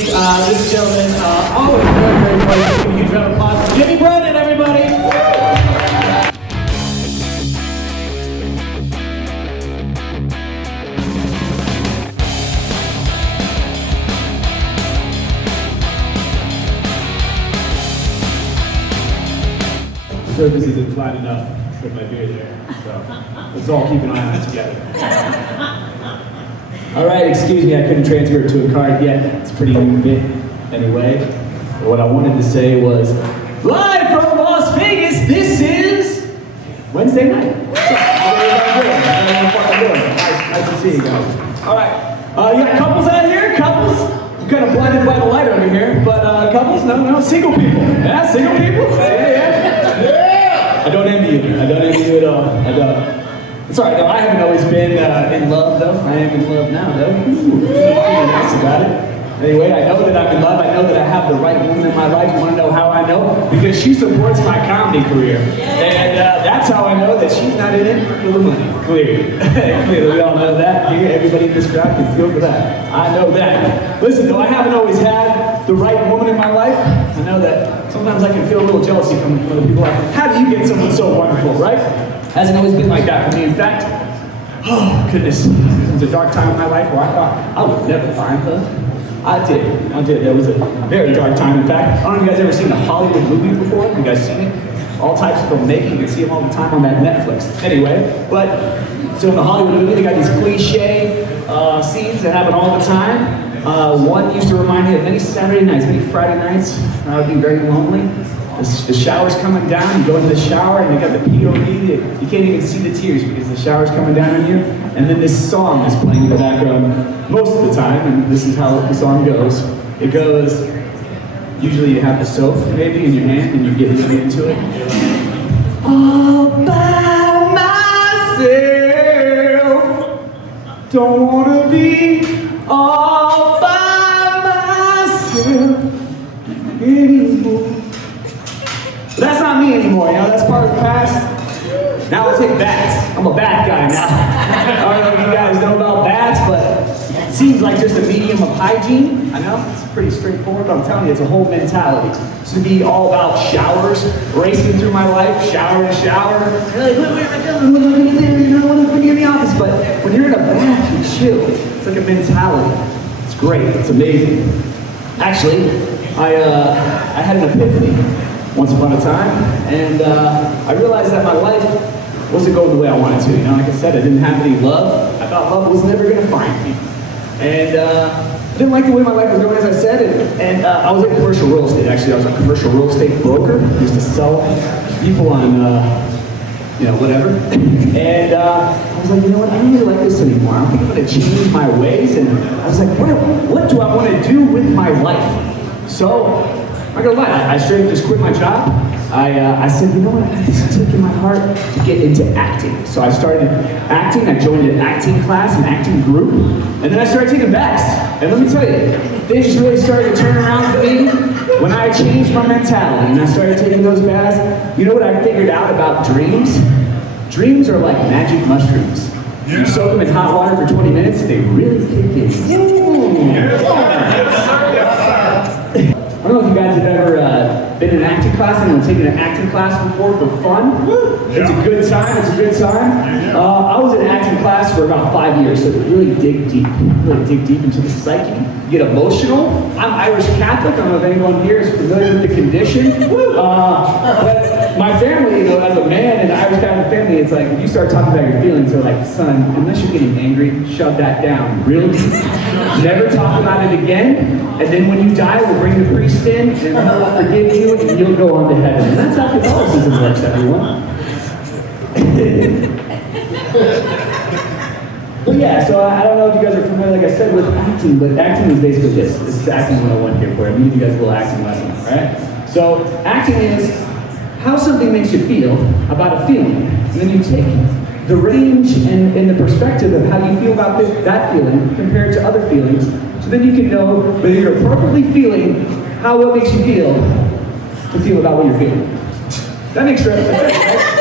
stage, this gentleman, always very funny. Give a huge round of applause for Jimmy Brennan, everybody. Service isn't flat enough with my beard there, so let's all keep an eye on it together. All right, excuse me, I couldn't transfer it to a card yet. It's a pretty new bit anyway. But what I wanted to say was, live from Las Vegas, this is Wednesday night. Nice to see you guys. All right, you got couples out here? Couples? I'm kind of blinded by the light over here, but couples? No, single people. Yeah, single people? Yeah. I don't envy you. I don't envy you at all. I don't. It's alright, no, I haven't always been in love though. I am in love now though. Ooh, nice about it. Anyway, I know that I'm in love. I know that I have the right woman in my life. You want to know how I know? Because she supports my comedy career. And that's how I know that she's not in it for the money. Clearly. Clearly, we all know that. Here, everybody in this crowd can feel for that. I know that. Listen, though, I haven't always had the right woman in my life. I know that sometimes I can feel a little jealousy coming from other people. Like, how do you get someone so wonderful, right? Hasn't always been like that for me. In fact, oh goodness, it was a dark time in my life where I thought I would never find her. I did. That was a very dark time. In fact, I don't know if you guys ever seen a Hollywood movie before. Have you guys seen it? All types of them making. You can see them all the time on that Netflix. Anyway, but so in the Hollywood movie, they got these cliche scenes that happen all the time. One used to remind me of many Saturday nights, many Friday nights. I would be very lonely. The shower's coming down, you go into the shower and you got the POV, you can't even see the tears because the shower's coming down on you. And then this song is playing in the background most of the time, and this is how the song goes. It goes, usually you have the soap maybe in your hand and you get really into it. All by myself, don't wanna be all by myself anymore. But that's not me anymore, you know, that's part of the past. Now I take bats. I'm a bat guy now. I don't know if you guys know about bats, but it seems like just a medium of hygiene. I know, it's pretty straightforward, but I'm telling you, it's a whole mentality. It's to be all about showers, racing through my life, shower to shower. You're like, what am I doing? You don't want to be in the office, but when you're in a bath, you chill. It's like a mentality. It's great, it's amazing. Actually, I had an epiphany once upon a time, and I realized that my life wasn't going the way I wanted to. You know, like I said, I didn't have any love. I thought love was never going to find me. And I didn't like the way my life was going, as I said, and I was in commercial real estate. Actually, I was a commercial real estate broker. I used to sell people on, you know, whatever. And I was like, you know what, I don't really like this anymore. I think I'm going to change my ways. And I was like, what do I want to do with my life? So, I'm not gonna lie, I straight up just quit my job. I said, you know what, it's taken my heart to get into acting. So I started acting, I joined an acting class, an acting group, and then I started taking baths. And let me tell you, things really started to turn around for me when I changed my mentality and I started taking those baths. You know what I figured out about dreams? Dreams are like magic mushrooms. You soak them in hot water for 20 minutes, they really kick in. I don't know if you guys have ever been in an acting class. Anyone taken an acting class before for fun? It's a good time, it's a good time. I was in an acting class for about 5 years, so really dig deep into the psyche. You get emotional. I'm Irish Catholic, I don't know if anyone here is familiar with the condition. But my family, you know, as a man in an Irish Catholic family, it's like, when you start talking about your feelings, they're like, son, unless you're getting angry, shove that down real deep. Never talk about it again, and then when you die, we'll bring the priest in, and he'll forgive you, and you'll go on to heaven. And that's how Catholicism works, everyone. But yeah, so I don't know if you guys are familiar, like I said, with acting, but acting is basically this. This is acting 101 here for you. I'm gonna give you guys a little acting lesson, right? So acting is how something makes you feel about a feeling, and then you take the range and the perspective of how you feel about that feeling compared to other feelings, so then you can know whether you're appropriately feeling how what makes you feel to feel about what you're feeling. That makes sense, right?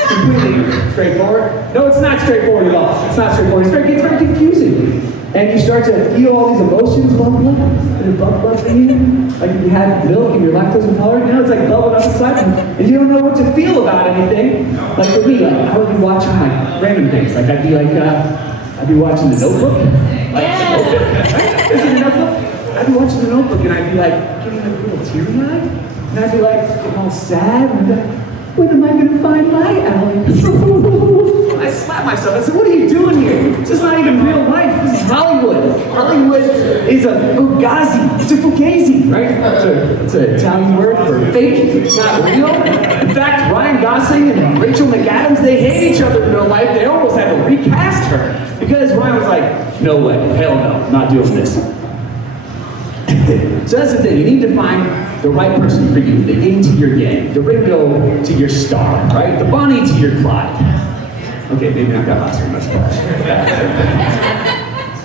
Completely straightforward. No, it's not straightforward at all. It's not straightforward. It's very confusing. and you start to feel all these emotions bubble up, and it bubble up in you. Like if you had milk and you're lactose intolerant, it's like bubbling up inside you, and you don't know what to feel about anything. Like for me, I would be watching like random things. Like I'd be watching The Notebook. Like, is it The Notebook? I'd be watching The Notebook and I'd be like getting a little teary-eyed, and I'd be like getting all sad, and I'd be like, when am I gonna find light, Alex? I slap myself. I said, what are you doing here? This is not even real life. This is Hollywood. Hollywood is a fugazi. It's a fugazi, right? It's an Italian word for fake. It's not real. In fact, Ryan Gosling and Rachel McAdams, they hate each other in real life. They almost had to recast her because Ryan was like, no way, hell no, not doing this. So that's the thing, you need to find the right person for you, the yin to your yang, the Ringo to your star, right? The Bonnie to your Clyde. Okay, maybe not that last one, that's fine.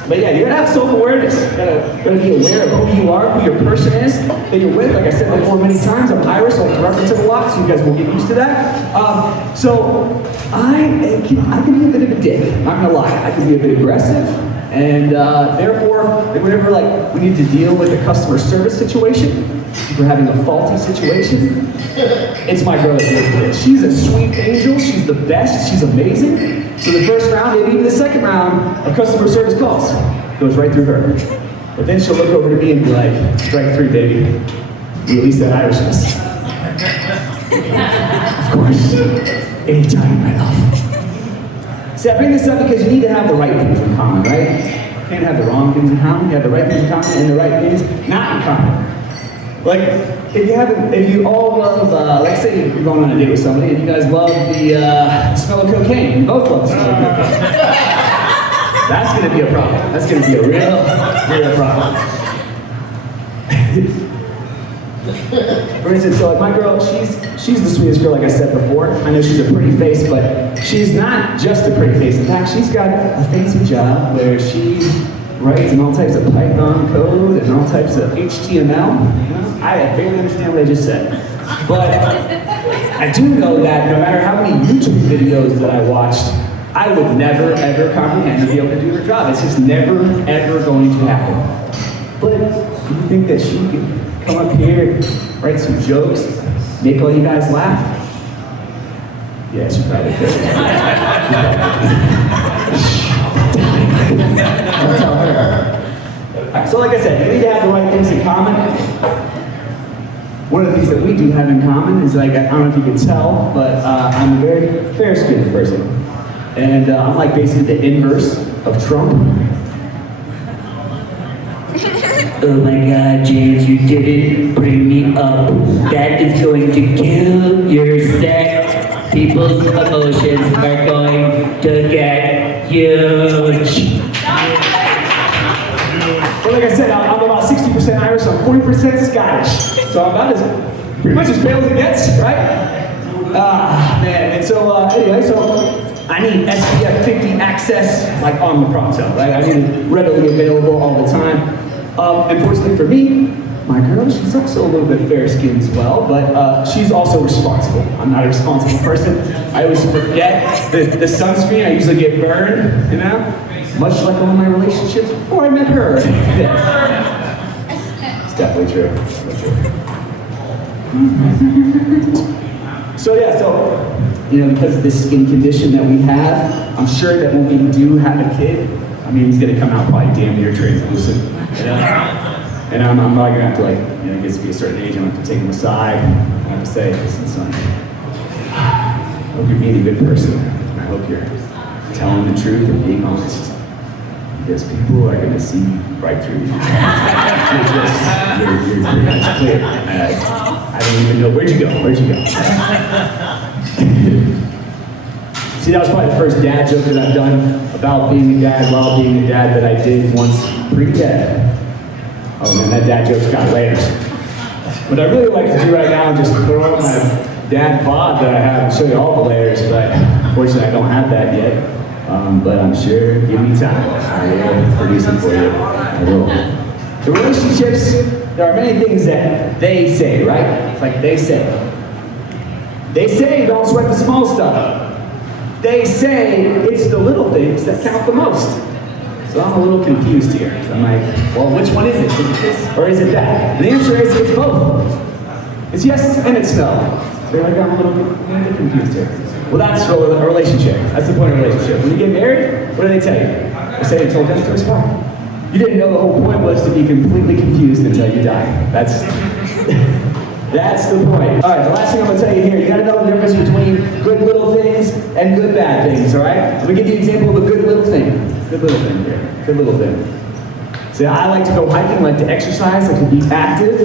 But yeah, you gotta have self-awareness. You gotta be aware of who you are, who your person is that you're with. Like I said before many times, I'm Irish, so I like to reference it a lot, so you guys will get used to that. So I can be a bit of a dick, not gonna lie. I can be a bit aggressive. And therefore, whenever we need to deal with a customer service situation, if we're having a faulty situation, it's my girl that deals with it. She's a sweet angel, she's the best, she's amazing. So the first round, maybe even the second round of customer service calls goes right through her. But then she'll look over to me and be like, strike three, baby. Release that Irishness. Of course, anytime, my love. See, I bring this up because you need to have the right things in common, right? You can't have the wrong things in common. You have the right things in common and the right things not in common. Like, if you all love, let's say you're going on a date with somebody and you guys love the smell of cocaine. You both love the smell of cocaine. That's going to be a problem. That's going to be a real problem. For instance, so my girl, she's the sweetest girl, like I said before. I know she's a pretty face, but she's not just a pretty face. In fact, she's got a fancy job where she writes in all types of Python code and all types of HTML. I barely understand what I just said. But I do know that no matter how many YouTube videos that I watched, I would never, ever comprehend to be able to do her job. It's just never, ever going to happen. But do you think that she could come up here, write some jokes, make all you guys laugh? Yeah, she probably could. I'll tell her. So like I said, you need to have the right things in common. One of the things that we do have in common is, like, I don't know if you can tell, but I'm a very fair-skinned person. And I'm like basically the inverse of Trump. Oh my God, James, you didn't bring me up. That is going to kill your sex. People's emotions are going to get huge. Well, like I said, I'm about 60% Irish, I'm 40% Scottish. So I'm about pretty much as pale as it gets, right? Man, and so anyway, so I need SPF 50 access, like on the pronto, right? I need it readily available all the time. Unfortunately for me, my girl, she's also a little bit fair-skinned as well, but she's also responsible. I'm not a responsible person. I always forget the sunscreen. I usually get burned, you know? Much like all my relationships before I met her. It's definitely true. So yeah, because of this skin condition that we have, I'm sure that when we do have a kid, I mean, he's gonna come out probably damn near translucent. You know? And I'm probably gonna have to, it gets to be a certain age, I'm gonna have to take him aside. I'm gonna have to say, listen, son, I hope you're being a good person. And I hope you're telling the truth and being honest. Because people are gonna see right through you. You're pretty much clear. I don't even know, where'd you go? See, that was probably the first dad joke that I've done about being a dad while being a dad that I did once pre-dad. Oh man, that dad joke's got layers. What I really like to do right now is just throw on my dad bod that I have and show you all the layers, but unfortunately I don't have that yet. But I'm sure, give me time. I will produce it for you. I will. The relationships, there are many things that they say, right? It's like they say. They say don't sweat the small stuff. They say it's the little things that count the most. So I'm a little confused here. So I'm like, well, which one is it? Is it this or is it that? And the answer is it's both. It's yes and it's no. So you're like, I'm a little confused here. Well, that's a relationship. That's the point of a relationship. When you get married, what do they tell you? They say until death do us part. You didn't know the whole point was to be completely confused until you die. That's the point. All right, the last thing I'm gonna tell you here, you gotta know the difference between good little things and good bad things, all right? Let me give you an example of a good little thing. Good little thing here, good little thing. See, I like to go hiking, I like to exercise, I like to be active,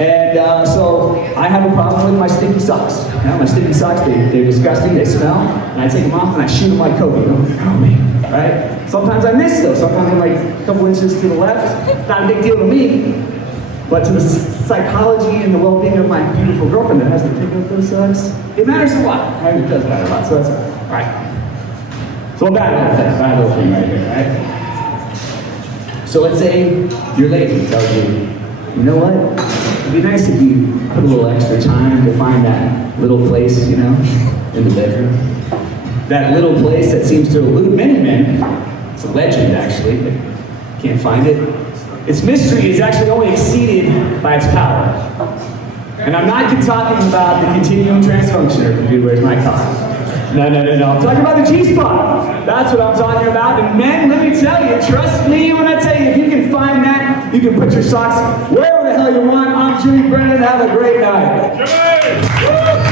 and so I have a problem with my sticky socks. You know, my sticky socks, they're disgusting, they smell, and I take them off and I shoot them like Kobe, you know? Oh man, right? Sometimes I miss though, sometimes I'm like a couple inches to the left, not a big deal to me, but to the psychology and the well-being of my beautiful girlfriend that has to pick up those socks, it matters a lot, right? It does matter a lot, so that's all right. So a bad little thing right here, right? So let's say your lady tells you, you know what? It'd be nice if you put a little extra time to find that little place, you know, in the bedroom. That little place that seems to elude many men. It's a legend, actually, but can't find it. Its mystery is actually only exceeded by its power. And I'm not talking about the continuum transfunctioner from Dude, Where's My Car? No. I'm talking about the G-spot. That's what I'm talking about. And men, let me tell you, trust me when I tell you, if you can find that, you can put your socks wherever the hell you want. I'm Jimmy Brennan. Have a great night. Jimmy!